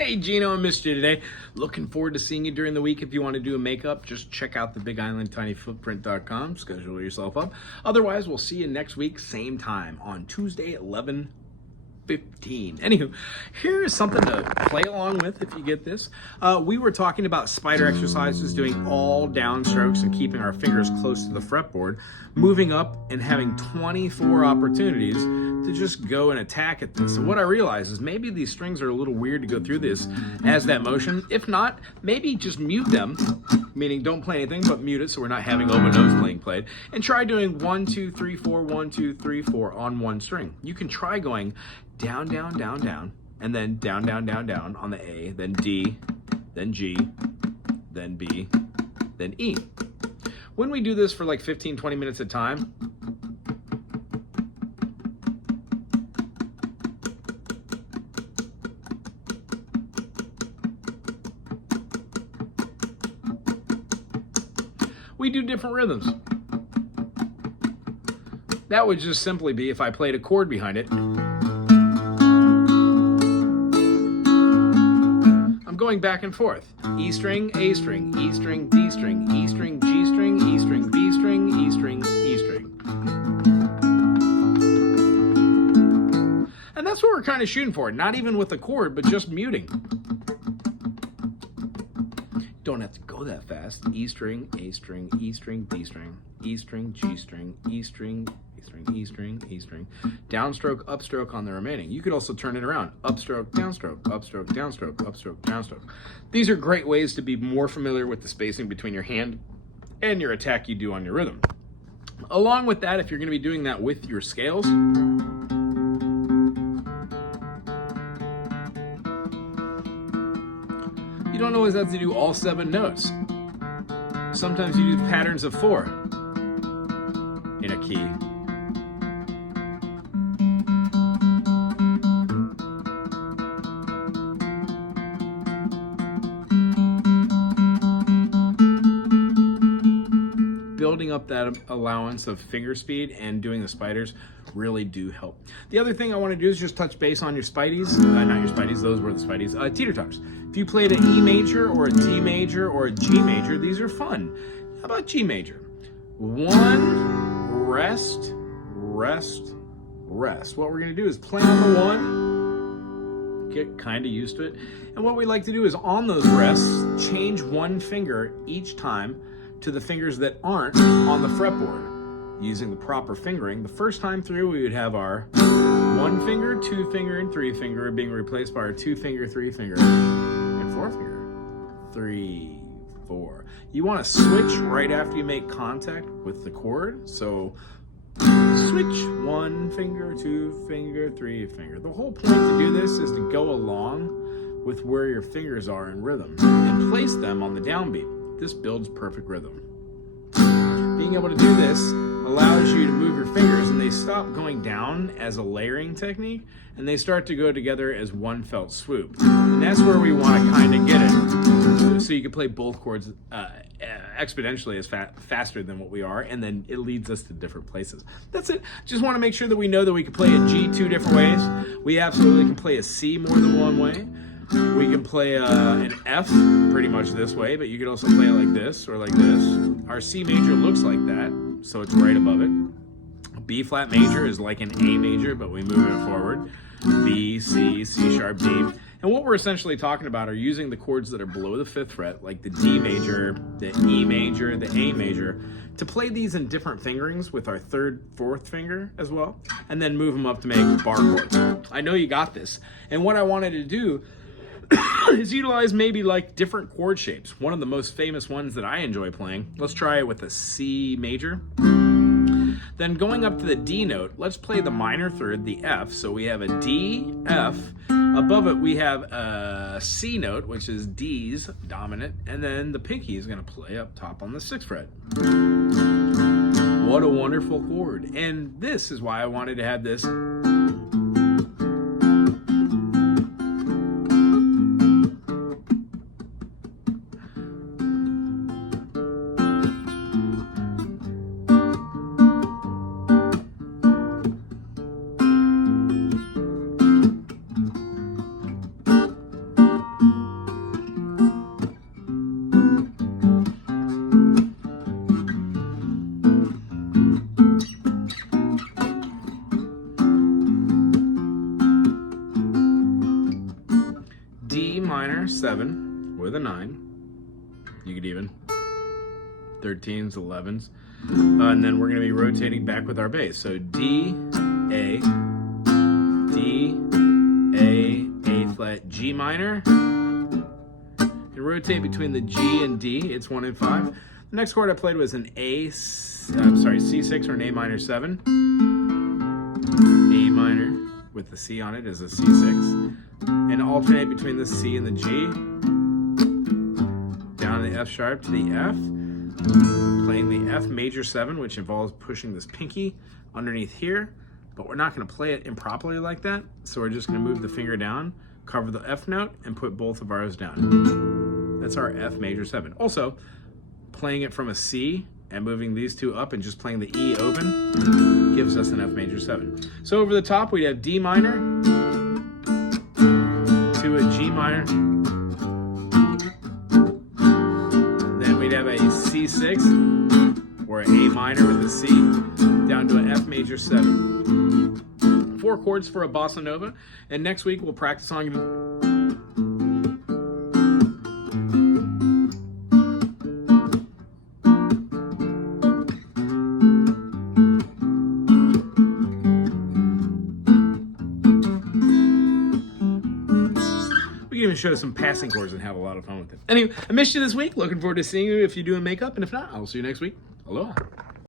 Hey Gino, I missed you today. Looking forward to seeing you during the week. If you want to do a makeup, just check out the BigIslandTinyFootprint.com. Schedule yourself up. Otherwise, we'll see you next week, same time on Tuesday, 11:15. Anywho, here's something to play along with if you get this. We were talking about spider exercises, doing all downstrokes and keeping our fingers close to the fretboard, moving up and having 24 opportunities to just go and attack at this. So what I realized is maybe these strings are a little weird to go through this as that motion. If not, maybe just mute them, meaning don't play anything but mute it so we're not having open notes playing played, and try doing 1, 2, 3, 4, 1, 2, 3, 4 on one string. You can try going down, down, down, down, and then down, down, down, down on the A, then D, then G, then B, then E. When we do this for like 15, 20 minutes at a time, we do different rhythms. That would just simply be if I played a chord behind it. I'm going back and forth. E string, A string, E string, D string, E string, G string, E string, B string, E string, E string. And that's what we're kind of shooting for. Not even with a chord, but just muting. Don't have to go that fast. E string, A string, E string, D string, E string, G string, E string, E string, E string, E string. Downstroke, upstroke on the remaining. You could also turn it around. Upstroke, downstroke, upstroke, downstroke, upstroke, downstroke. These are great ways to be more familiar with the spacing between your hand and your attack you do on your rhythm. Along with that, if you're going to be doing that with your scales, you don't always have to do all 7 notes. Sometimes you do patterns of 4 in a key. Building up that allowance of finger speed and doing the spiders really do help. The other thing I want to do is just touch base on your spideys, not your spideys, those were the spideys, teeter-totters. If you played an E major or a D major or a G major, these are fun. How about G major? 1, rest, rest, rest. What we're going to do is play on the 1, get kind of used to it, and what we like to do is on those rests, change one finger each time to the fingers that aren't on the fretboard. Using the proper fingering, the first time through we would have our 1 finger, 2 finger, and 3 finger being replaced by our 2 finger, 3 finger, and 4 finger. 3, 4. You want to switch right after you make contact with the chord, so switch 1 finger, 2 finger, 3 finger. The whole point to do this is to go along with where your fingers are in rhythm and place them on the downbeat. This builds perfect rhythm. Being able to do this allows you to move your fingers and they stop going down as a layering technique and they start to go together as one felt swoop. And that's where we want to kind of get it. So you can play both chords exponentially as faster than what we are, and then it leads us to different places. That's it. Just want to make sure that we know that we can play a G 2 different ways. We absolutely can play a C more than one way. We can play an F pretty much this way, but you could also play it like this or like this. Our C major looks like that, so it's right above it. B flat major is like an A major, but we move it forward. B, C, C sharp, D. And what we're essentially talking about are using the chords that are below the 5th fret, like the D major, the E major, the A major, to play these in different fingerings with our 3rd, 4th finger as well, and then move them up to make bar chords. I know you got this. And what I wanted to do is utilize maybe like different chord shapes. One of the most famous ones that I enjoy playing, let's try it with a C major. Then going up to the D note, let's play the minor 3rd, the F. So we have a D, F. Above it we have a C note, which is D's dominant, and then the pinky is going to play up top on the 6th fret. What a wonderful chord. And this is why I wanted to have this D minor 7 with a 9. You could even 13s, 11s. And then we're going to be rotating back with our bass. So D, A, D, A, A flat, G minor. And rotate between the G and D. It's 1 and 5. The next chord I played was an C6 or an A minor 7. A minor with the C on it is a C6. And alternate between the C and the G. Down the F sharp to the F. Playing the F major 7, which involves pushing this pinky underneath here, but we're not going to play it improperly like that, so we're just going to move the finger down, cover the F note, and put both of ours down. That's our F major 7. Also, playing it from a C and moving these two up and just playing the E open gives us an F major 7. So over the top, we have D minor to a G minor. We'd have a C6 or an A minor with a C down to an F major 7. 4 chords for a bossa nova, and next week we'll practice on even show some passing chords and have a lot of fun with it. Anyway, I missed you this week. Looking forward to seeing you if you're doing makeup, and if not, I'll see you next week. Aloha.